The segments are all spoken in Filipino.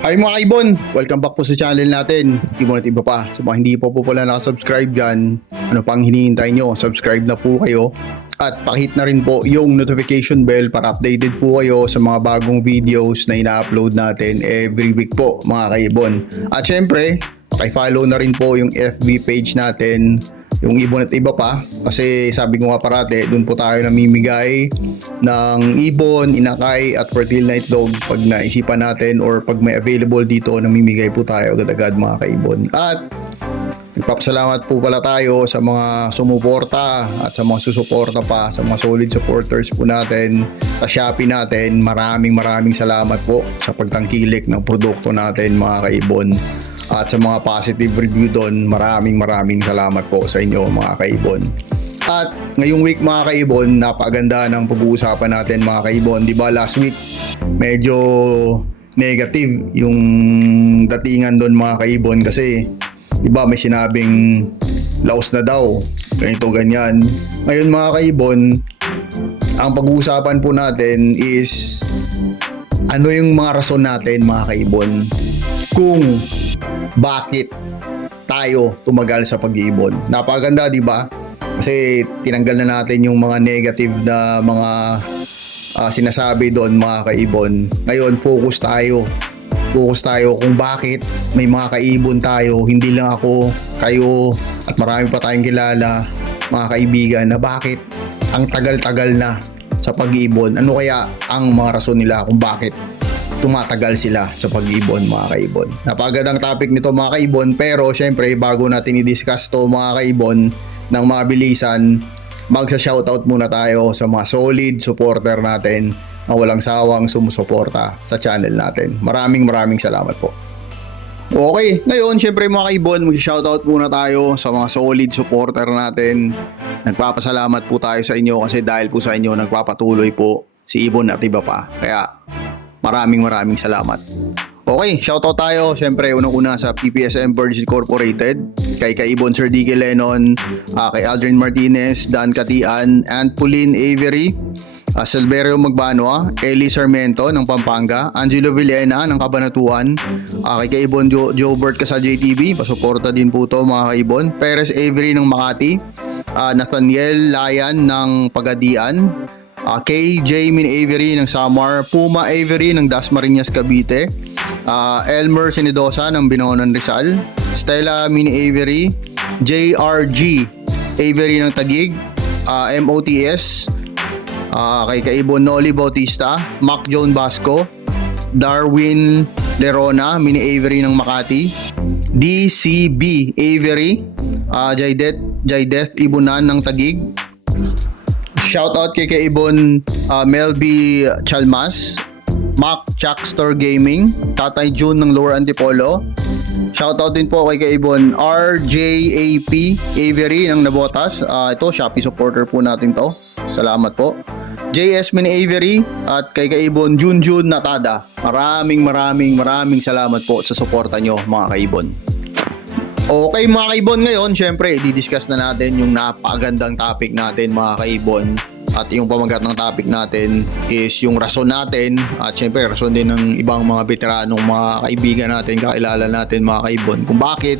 Hi mga kaibon! Welcome back po sa channel natin. Ibon at iba pa. Sa mga hindi po pala nakasubscribe dyan, ano pang hinihintay nyo? Subscribe na po kayo. At pakihit na rin po yung notification bell para updated po kayo sa mga bagong videos na ina-upload natin every week po mga kaibon. At syempre, pakifollow na rin po yung FB page natin, yung Ibon at iba pa, kasi sabi ko nga parate, dun po tayo namimigay ng ibon, inakay at fertile na itlog pag naisipan natin or pag may available dito, namimigay po tayo agad-agad mga kaibon. At nagpapasalamat po pala tayo sa mga sumuporta at sa mga susuporta pa, sa mga solid supporters po natin sa Shopee natin. Maraming salamat po sa pagtangkilik ng produkto natin mga kaibon. At sa mga positive review doon, maraming salamat po sa inyo mga kaibon. At ngayong week mga kaibon, napaganda ng pag-uusapan natin mga kaibon. Diba last week, medyo negative yung datingan doon mga kaibon kasi diba may sinabing laos na daw, ganito ganyan. Ngayon mga kaibon, ang pag-uusapan po natin is ano yung mga rason natin mga kaibon kung bakit tayo tumagal sa pag-iibon. Napakaganda, di ba? Kasi tinanggal na natin yung mga negative na mga sinasabi doon mga kaibon. Ngayon, focus tayo. Focus tayo kung bakit may mga kaibon tayo. Hindi lang ako, kayo, at marami pa tayong kilala, mga kaibigan, na bakit ang tagal-tagal na sa pag-iibon. Ano kaya ang mga rason nila kung bakit tumatagal sila sa pag-ibon mga kaibon. Napakagandang topic nito mga kaibon, pero syempre bago natin i-discuss to mga kaibon ng mabilisan, magsa-shoutout muna tayo sa mga solid supporter natin na walang sawang sumusuporta sa channel natin. Maraming salamat po. Okay, ngayon syempre mga kaibon, mag-shoutout muna tayo sa mga solid supporter natin. Nagpapasalamat po tayo sa inyo kasi dahil po sa inyo nagpapatuloy po si Ibon at iba pa. Kaya maraming salamat. Okay, shoutout tayo. Siyempre, unang-una sa PPSM Birds Incorporated, kay Kaibon Sir Dicky Lennon, kay Aldrin Martinez, Dan Katian, and Pauline Avery, Silverio Magbanwa, Eli Sarmiento ng Pampanga, Angelo Villena ng Cabanatuan, kay Kaibon Jobert Kasal JTV, pasuporta din po to mga kaibon, Perez Avery ng Makati, Nathaniel Layan ng Pagadian, kay Jamie Avery ng Samar, Puma Avery ng Dasmariñas Cavite, Elmer Sinidosa ng Binonan Rizal, Stella Mini Avery, JRG Avery ng Taguig, MOTS, kay Kaibon Noli Bautista, Mac John Basco, Darwin Lerona Mini Avery ng Makati, DCB Avery, Jaideth Ibunan ng Taguig. Shoutout kay Kaibon Melby Chalmas, Mac Chuckster Gaming, Tatay June ng Lower Antipolo. Shoutout din po kay Kaibon RJAP Avery ng Nabotas. Ito, Shopee supporter po natin to. Salamat po. JS Min Avery at kay Kaibon Junjun Natada. Maraming salamat po sa suporta nyo mga kaibon. Okay mga kaibon, ngayon syempre i-discuss na natin yung napakagandang topic natin mga kaibon. At yung pamagat ng topic natin is yung rason natin at syempre rason din ng ibang mga veteranong mga kaibigan natin, kakilala natin mga kaibon, kung bakit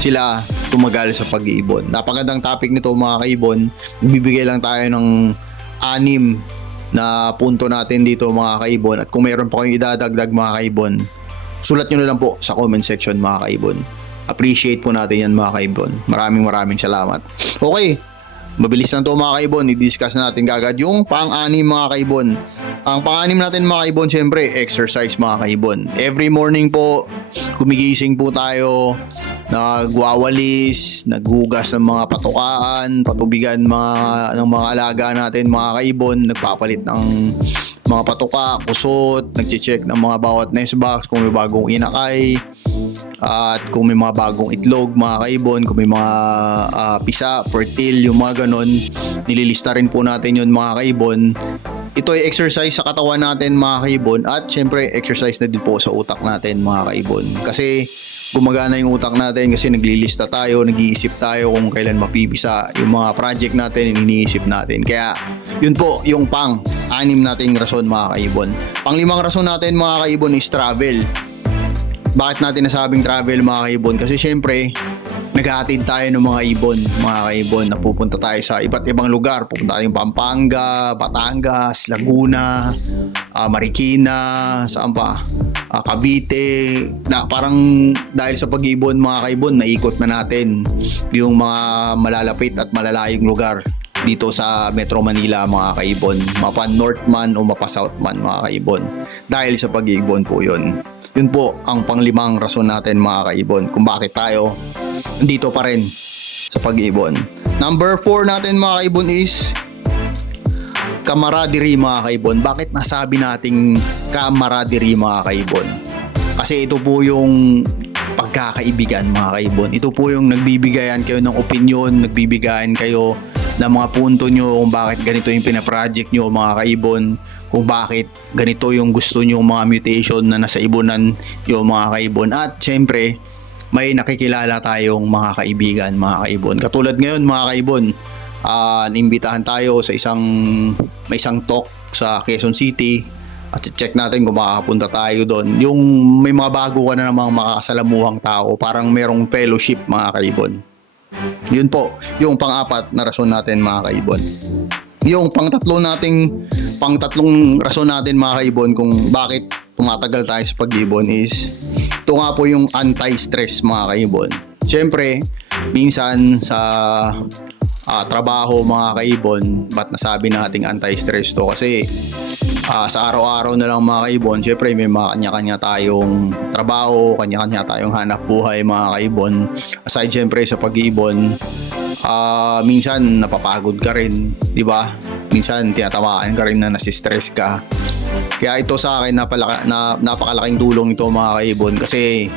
sila tumagal sa pag-iibon. Napakagandang topic nito mga kaibon. Bibigay lang tayo ng 6 na punto natin dito mga kaibon. At kung mayroon pa kayong idadagdag mga kaibon, sulat nyo na lang po sa comment section mga kaibon. Appreciate po natin yan mga kaibon. Maraming salamat. Okay, mabilis lang to mga kaibon. I-discuss na natin kagad yung pang-anim mga kaibon. Ang pang-anim natin mga kaibon, syempre exercise mga kaibon. Every morning po, gumigising po tayo, nagwawalis, naghugas ng mga patukaan, patubigan ng mga alaga natin mga kaibon, nagpapalit ng mga patuka, kusot, nagche-check ng mga bawat nest box kung may bagong inakay, at kung may mga bagong itlog mga kaibon, kung may mga pisa, fertile, yung mga ganon, nililista rin po natin yun mga kaibon. Ito ay exercise sa katawan natin mga kaibon, at syempre exercise na din po sa utak natin mga kaibon. Kasi gumagana yung utak natin kasi naglilista tayo, nag-iisip tayo kung kailan mapipisa yung mga project natin, iniisip natin. Kaya yun po yung pang-anim nating rason mga kaibon. Pang-limang rason natin mga kaibon is travel. Bakit natin nasabing travel mga kaibon? Kasi syempre, naghahatid tayo ng mga ibon, mga kaibon, na pupunta tayo sa iba't ibang lugar. Pupunta tayong Pampanga, Batangas, Laguna, Marikina, saan pa? Cavite, na parang dahil sa pag-ibon mga kaibon, naikot na natin yung mga malalapit at malalayong lugar dito sa Metro Manila mga kaibon, mapa North man o mapa South man mga kaibon. Dahil sa pag-ibon po yun. Yun po ang panglimang rason natin mga kaibon kung bakit tayo dito pa rin sa pag-ibon. Number 4 natin mga kaibon is camaraderie mga kaibon. Bakit nasabi nating camaraderie mga kaibon? Kasi ito po yung pagkakaibigan mga kaibon. Ito po yung nagbibigayan kayo ng opinion, nagbibigayan kayo ng mga punto nyo kung bakit ganito yung pinaproject nyo mga kaibon, kung bakit ganito yung gusto nyo mga mutation na nasa ibonan nyo mga kaibon. At syempre, may nakikilala tayong mga kaibigan mga kaibon. Katulad ngayon mga kaibon, inimbitahan tayo sa may isang talk sa Quezon City at check natin kung makakapunta tayo doon. Yung may mga bago ka na namang makakasalamuhang tao, parang merong fellowship mga kaibon. Yun po, yung pang-apat na rason natin mga kaibon. Yung pang-tatlong rason natin mga kaibon kung bakit tumatagal tayo sa pag-ibon is ito nga po yung anti-stress mga kaibon. Siyempre, minsan sa trabaho mga kaibon, ba't nasabi nating anti-stress to? Kasi sa araw-araw na lang mga kaibon, syempre may mga kanya-kanya tayong trabaho, kanya-kanya tayong hanap buhay mga kaibon. Aside syempre sa pag-ibon, minsan napapagod ka rin, di ba? Minsan tinatamaan ka rin na nasistress ka. Kaya ito sa akin napakalaking tulong ito mga kaibon, kasi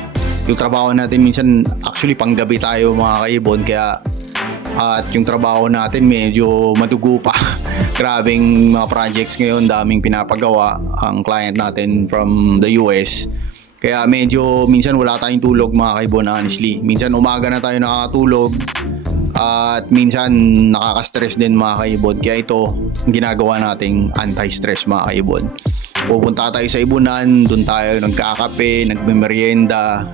yung trabaho natin minsan actually panggabi tayo mga kaibon, kaya at yung trabaho natin medyo madugo pa. Grabing mga projects ngayon, daming pinapagawa ang client natin from the US. Kaya medyo minsan wala tayong tulog mga kaibon honestly. Minsan umaga na tayo nakakatulog at minsan nakaka-stress din mga kaibon. Kaya ito ang ginagawa nating anti-stress mga kaibon. Pupunta tayo sa ibunan, doon tayo nagkakape, nagmemeryenda,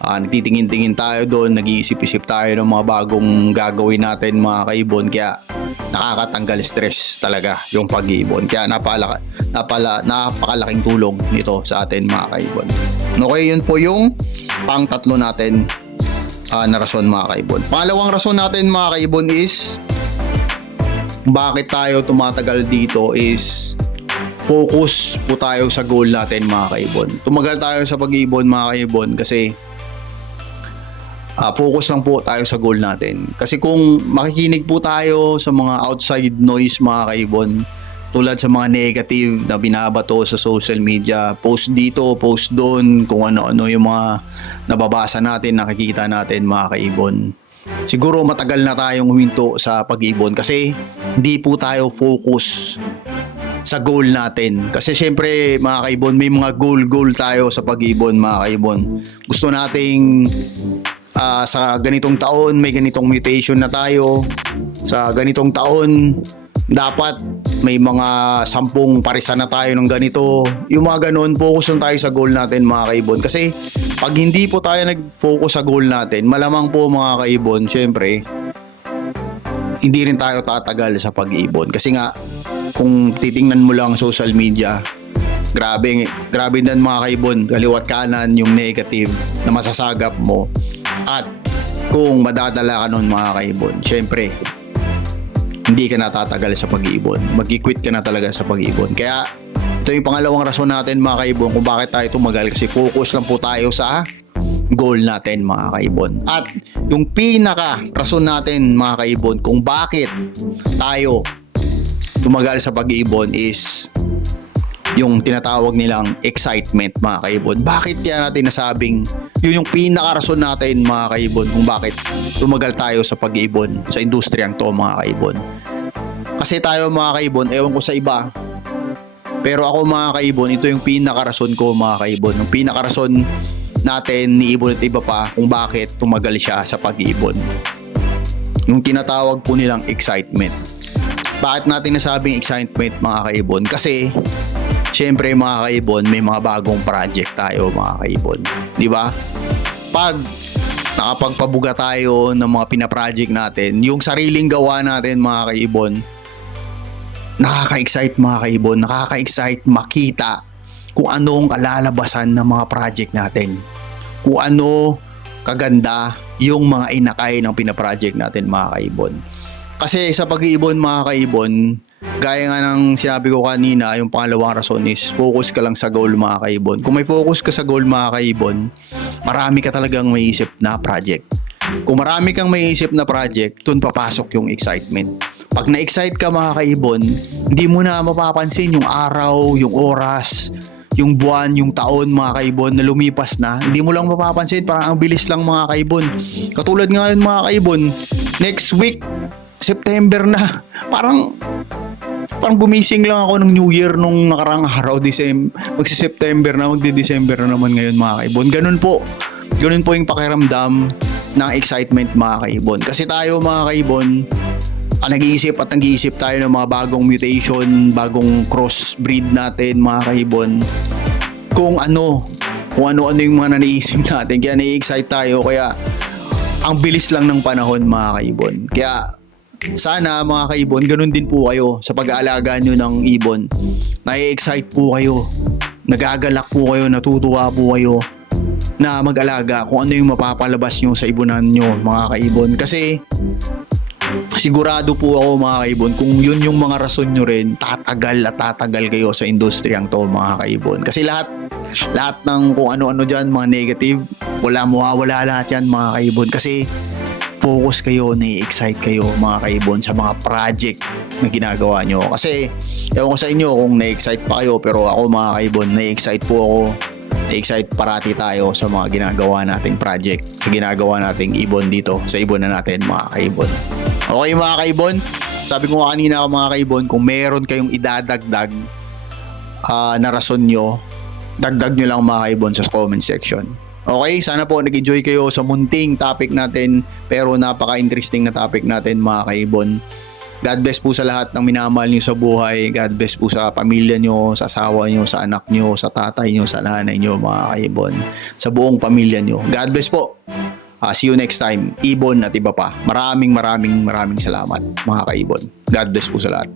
nagtitingin-tingin tayo doon, nag-iisip-isip tayo ng mga bagong gagawin natin mga kaibon. Kaya nakakatanggal stress talaga yung pag-iibon. Kaya napakalaking tulong nito sa atin mga kaibon. Okay, yun po yung pang-tatlo natin na rason mga kaibon. Pangalawang rason natin mga kaibon is bakit tayo tumatagal dito is focus po tayo sa goal natin mga kaibon. Tumagal tayo sa pag-iibon mga kaibon kasi focus lang po tayo sa goal natin. Kasi kung makikinig po tayo sa mga outside noise mga kaibon, tulad sa mga negative na binabato sa social media, post dito, post doon, kung ano-ano yung mga nababasa natin, nakikita natin mga kaibon, siguro matagal na tayong huminto sa pag-ibon kasi hindi po tayo focus sa goal natin. Kasi syempre mga kaibon, may mga goal tayo sa pag-ibon mga kaibon. Gusto nating sa ganitong taon may ganitong mutation na tayo, sa ganitong taon dapat may mga 10 parisan na tayo ng ganito. Yung mga ganun, focus lang tayo sa goal natin mga kaibon. Kasi pag hindi po tayo nag-focus sa goal natin, malamang po mga kaibon, syempre hindi rin tayo tatagal sa pag-ibon. Kasi nga kung titingnan mo lang social media, grabe din mga kaibon, kaliwat kanan yung negative na masasagap mo. At kung madadala ka nun mga kaibon, syempre hindi ka natatagal sa pag-iibon. Mag-quit ka na talaga sa pag-iibon. Kaya ito yung pangalawang rason natin mga kaibon kung bakit tayo tumagal, kasi focus lang po tayo sa goal natin mga kaibon. At yung pinaka rason natin mga kaibon kung bakit tayo tumagal sa pag-iibon is yung tinatawag nilang excitement mga kaibon. Bakit kaya natin nasabing yun yung pinaka-rason natin mga kaibon kung bakit tumagal tayo sa pag-iibon sa industriyang to mga kaibon? Kasi tayo mga kaibon, ewan ko sa iba, pero ako mga kaibon, ito yung pinaka-rason ko mga kaibon. Yung pinaka-rason natin ni Ibon at iba pa kung bakit tumagal siya sa pag-iibon, yung tinatawag po nilang excitement. Bakit natin nasabing excitement mga kaibon? Kasi syempre mga kaibon, may mga bagong project tayo mga kaibon. Di ba? Pag nakapagpabuga tayo ng mga pinaproject natin, yung sariling gawa natin mga kaibon, nakaka-excite mga kaibon, nakaka-excite makita kung anong kalalabasan ng mga project natin. Kung ano kaganda yung mga inakay ng pinaproject natin mga kaibon. Kasi sa pag-iibon mga kaibon, gaya nga ng sinabi ko kanina, yung pangalawang rason is focus ka lang sa goal mga kaibon. Kung may focus ka sa goal mga kaibon, marami ka talagang maiisip na project. Kung marami kang maiisip na project, dun papasok yung excitement. Pag na-excite ka mga kaibon, hindi mo na mapapansin yung araw, yung oras, yung buwan, yung taon mga kaibon na lumipas na. Hindi mo lang mapapansin, parang ang bilis lang mga kaibon. Katulad nga yun mga kaibon, next week, September na. Parang gumising lang ako ng New Year nung nakarang araw, magsi-September na, magdi-December na naman ngayon mga kaibon. Ganun po yung pakiramdam ng excitement mga kaibon. Kasi tayo mga kaibon, nag-iisip tayo ng mga bagong mutation, bagong crossbreed natin mga kaibon. Kung ano yung mga naniisip natin. Kaya nai-excite tayo, kaya ang bilis lang ng panahon mga kaibon. Kaya sana mga kaibon, ganun din po kayo sa pag-aalaga nyo ng ibon. Nai-excite po kayo, nagagalak po kayo, natutuwa po kayo na mag-alaga kung ano yung mapapalabas nyo sa ibonan nyo mga kaibon. Kasi sigurado po ako mga kaibon, kung yun yung mga rason nyo rin, tatagal kayo sa industriyang to mga kaibon. Kasi lahat ng kung ano-ano dyan, mga negative, mawawala lahat yan mga kaibon. Kasi focus kayo, na-excite kayo mga kaibon sa mga project na ginagawa nyo. Kasi ewan ko sa inyo kung na-excite pa kayo, pero ako mga kaibon, na-excite po ako. Na-excite parati tayo sa mga ginagawa nating project, sa ginagawa nating ibon dito, sa ibon na natin mga kaibon. Okay mga kaibon, sabi ko kanina mga kaibon, kung meron kayong idadagdag na rason nyo, dagdag nyo lang mga kaibon sa comment section. Okay, sana po nag-enjoy kayo sa munting topic natin, pero napaka-interesting na topic natin mga kaibon. God bless po sa lahat ng minamahal nyo sa buhay. God bless po sa pamilya nyo, sa asawa nyo, sa anak nyo, sa tatay nyo, sa nanay nyo mga kaibon, sa buong pamilya nyo. God bless po. See you next time. Ibon at iba pa. Maraming salamat mga kaibon. God bless po sa lahat.